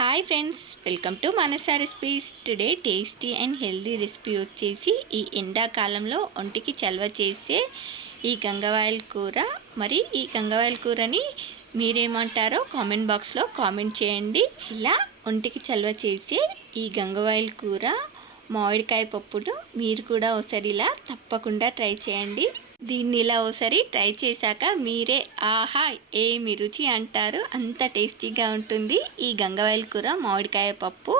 Hi friends, welcome to Manasa recipes. Today tasty and healthy recipe వచ్చేసి ఈ ఎండాకాలంలో ఒంటికి చలవ చేసే ఈ గంగవాయల కూర. మరి ఈ గంగవాయల కూరని మీరేమంటారో కామెంట్ బాక్స్లో కామెంట్ చేయండి. ఇలా ఒంటికి చలవ చేసే ఈ గంగవాయల కూర మామిడికాయ పప్పును మీరు కూడా ఒకసారి ఇలా తప్పకుండా ట్రై చేయండి. దీన్ని ఇలా ఒకసారి ట్రై చేశాక మీరే ఆహా ఏమి రుచి అంటారు. అంత టేస్టీగా ఉంటుంది ఈ గంగవాయల కూర మామిడికాయ పప్పు.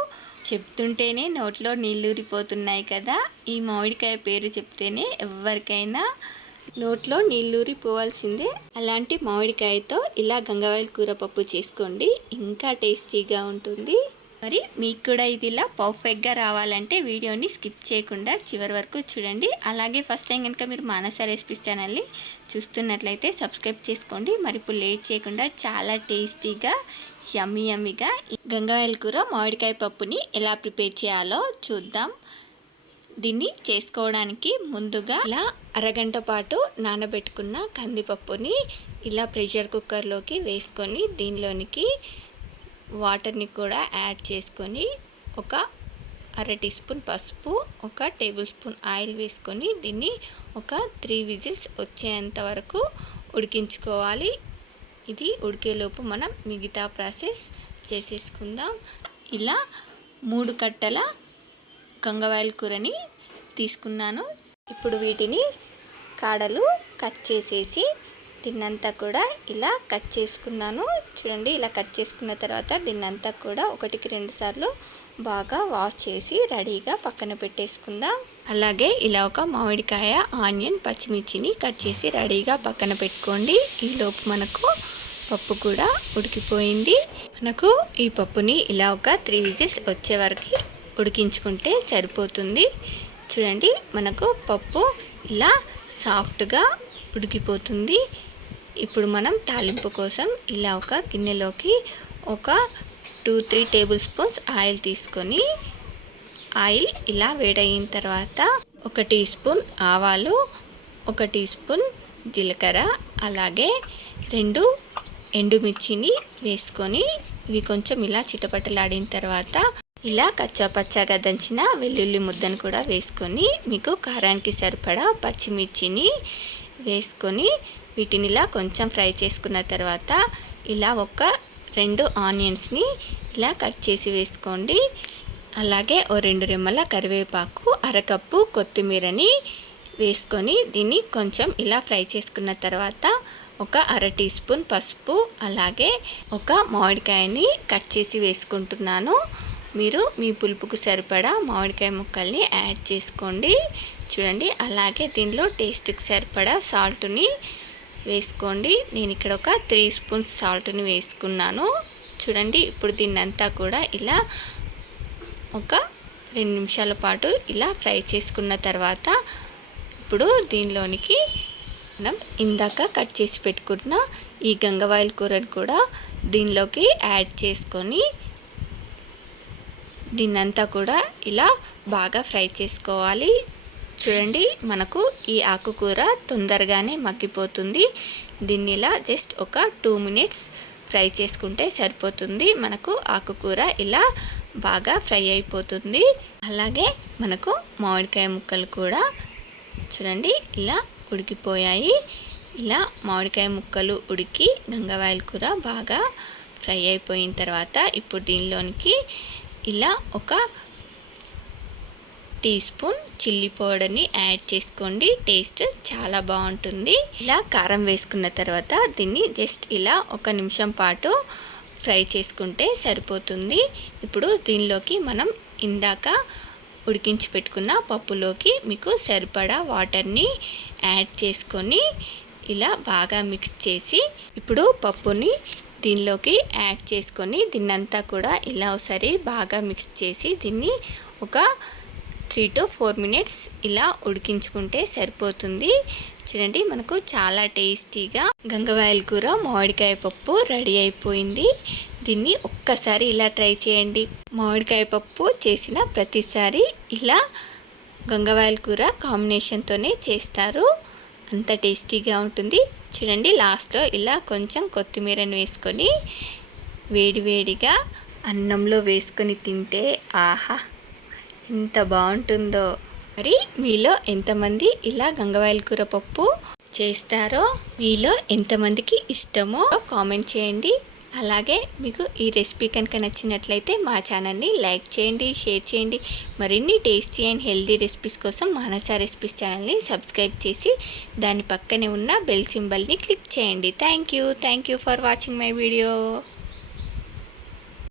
చెప్తుంటేనే నోట్లో నీళ్ళూరిపోతున్నాయి కదా. ఈ మామిడికాయ పేరు చెప్తేనే ఎవరికైనా నోట్లో నీళ్ళూరిపోవాల్సిందే. అలాంటి మామిడికాయతో ఇలా గంగవాయల కూర పప్పు చేసుకోండి, ఇంకా టేస్టీగా ఉంటుంది. మరి మీకు కూడా ఇది ఇలా పర్ఫెక్ట్గా రావాలంటే వీడియోని స్కిప్ చేయకుండా చివరి వరకు చూడండి. అలాగే ఫస్ట్ టైం కనుక మీరు మానస రెసిపీస్ ఛానల్ని చూస్తున్నట్లయితే సబ్స్క్రైబ్ చేసుకోండి. మరి ఇప్పుడు లేట్ చేయకుండా చాలా టేస్టీగా యమ్మీగా గంగవాయల కూర మామిడికాయ పప్పుని ఎలా ప్రిపేర్ చేయాలో చూద్దాం. దీన్ని చేసుకోవడానికి ముందుగా ఇలా అరగంట పాటు నానబెట్టుకున్న కందిపప్పుని ఇలా ప్రెషర్ కుక్కర్లోకి వేసుకొని దీనిలోనికి వాటర్ని కూడా యాడ్ చేసుకొని ఒక అర టీ స్పూన్ పసుపు, ఒక టేబుల్ స్పూన్ ఆయిల్ వేసుకొని దీన్ని ఒక 3 విజిల్స్ వచ్చేంత వరకు ఉడికించుకోవాలి. ఇది ఉడికేలోపు మనం మిగతా ప్రాసెస్ చేసేసుకుందాం. ఇలా 3 కట్టల గంగవాయల కూరని తీసుకున్నాను. ఇప్పుడు వీటిని కాడలు కట్ చేసేసి దీన్నంతా కూడా ఇలా కట్ చేసుకున్నాను. చూడండి, ఇలా కట్ చేసుకున్న తర్వాత దీన్నంతా కూడా 1-2 సార్లు బాగా వాష్ చేసి రెడీగా పక్కన పెట్టేసుకుందాం. అలాగే ఇలా ఒక మామిడికాయ, ఆనియన్, పచ్చిమిర్చిని కట్ చేసి రెడీగా పక్కన పెట్టుకోండి. ఈలోపు మనకు పప్పు కూడా ఉడికిపోయింది. మనకు ఈ పప్పుని ఇలా ఒక 3 విజిల్స్ వచ్చే వరకు ఉడికించుకుంటే సరిపోతుంది. చూడండి, మనకు పప్పు ఇలా సాఫ్ట్గా ఉడికిపోతుంది. ఇప్పుడు మనం తాలింపు కోసం ఇలా ఒక గిన్నెలోకి ఒక 2-3 టేబుల్ స్పూన్స్ ఆయిల్ తీసుకొని ఆయిల్ ఇలా వేడయిన తర్వాత 1 టీ స్పూన్ ఆవాలు, 1 టీ స్పూన్ జీలకర్ర, అలాగే 2 ఎండుమిర్చిని వేసుకొని ఇవి కొంచెం ఇలా చిటపటలాడిన తర్వాత ఇలా కచ్చాపచ్చాగా దంచిన వెల్లుల్లి ముద్దను కూడా వేసుకొని మీకు కారానికి సరిపడా పచ్చిమిర్చిని వేసుకొని వీటిని ఇలా కొంచెం ఫ్రై చేసుకున్న తర్వాత ఇలా ఒక 2 ఆనియన్స్ని ఇలా కట్ చేసి వేసుకోండి. అలాగే 2 రెమ్మల కరివేపాకు, అరకప్పు కొత్తిమీరని వేసుకొని దీన్ని కొంచెం ఇలా ఫ్రై చేసుకున్న తర్వాత ఒక అర టీ స్పూన్ పసుపు, అలాగే ఒక మామిడికాయని కట్ చేసి వేసుకుంటున్నాను. మీరు మీ పులుపుకు సరిపడా మామిడికాయ ముక్కల్ని యాడ్ చేసుకోండి. చూడండి, అలాగే దీనిలో టేస్ట్కి సరిపడా సాల్ట్ని వేసుకోండి. నేను ఇక్కడ ఒక 3 స్పూన్స్ సాల్ట్ని వేసుకున్నాను. చూడండి, ఇప్పుడు దీన్నంతా కూడా ఇలా ఒక 2 నిమిషాల పాటు ఇలా ఫ్రై చేసుకున్న తర్వాత ఇప్పుడు దీనిలోనికి మనం ఇందాక కట్ చేసి పెట్టుకున్న ఈ గంగవాయల కూరని కూడా దీనిలోకి యాడ్ చేసుకొని దీన్నంతా కూడా ఇలా బాగా ఫ్రై చేసుకోవాలి. చూడండి, మనకు ఈ ఆకుకూర తొందరగానే మగ్గిపోతుంది. దీన్ని ఇలా జస్ట్ ఒక 2 మినిట్స్ ఫ్రై చేసుకుంటే సరిపోతుంది. మనకు ఆకుకూర ఇలా బాగా ఫ్రై అయిపోతుంది. అలాగే మనకు మామిడికాయ ముక్కలు కూడా చూడండి ఇలా ఉడికిపోయాయి. ఇలా మామిడికాయ ముక్కలు ఉడికి గంగవాయల కూర బాగా ఫ్రై అయిపోయిన తర్వాత ఇప్పుడు దీనిలోనికి ఇలా ఒక టీ స్పూన్ చిల్లీ పౌడర్ని యాడ్ చేసుకోండి. టేస్ట్ చాలా బాగుంటుంది. ఇలా కారం వేసుకున్న తర్వాత దీన్ని జస్ట్ ఇలా 1 నిమిషం పాటు ఫ్రై చేసుకుంటే సరిపోతుంది. ఇప్పుడు దీనిలోకి మనం ఇందాక ఉడికించి పెట్టుకున్న పప్పులోకి మీకు సరిపడా వాటర్ని యాడ్ చేసుకొని ఇలా బాగా మిక్స్ చేసి ఇప్పుడు పప్పుని దీనిలోకి యాడ్ చేసుకొని దీన్నంతా కూడా ఇలా ఒకసారి బాగా మిక్స్ చేసి దీన్ని ఒక 3 to 4 మినిట్స్ ఇలా ఉడికించుకుంటే సరిపోతుంది. చూడండి, మనకు చాలా టేస్టీగా గంగవాయల కూర మామిడికాయ పప్పు రెడీ అయిపోయింది. దీన్ని ఒక్కసారి ఇలా ట్రై చేయండి. మామిడికాయ పప్పు చేసిన ప్రతిసారి ఇలా గంగవాయల కూర కాంబినేషన్తోనే చేస్తారు. అంత టేస్టీగా ఉంటుంది. చూడండి, లాస్ట్లో ఇలా కొంచెం కొత్తిమీరని వేసుకొని వేడివేడిగా అన్నంలో వేసుకొని తింటే ఆహా ఎంత బాగుంటుందో. మరి మీలో ఎంతమంది ఇలా గంగవాయల కూర పప్పు చేస్తారో, మీలో ఎంతమందికి ఇష్టమో కామెంట్ చేయండి. అలాగే మీకు ఈ రెసిపీ కనుక నచ్చినట్లయితే మా ఛానల్ని లైక్ చేయండి, షేర్ చేయండి. మరిన్ని టేస్టీ అండ్ హెల్దీ రెసిపీస్ కోసం మానస రెసిపీస్ ఛానల్ని సబ్స్క్రైబ్ చేసి దాని పక్కనే ఉన్న బెల్ సింబల్ని క్లిక్ చేయండి. Thank you for watching my video.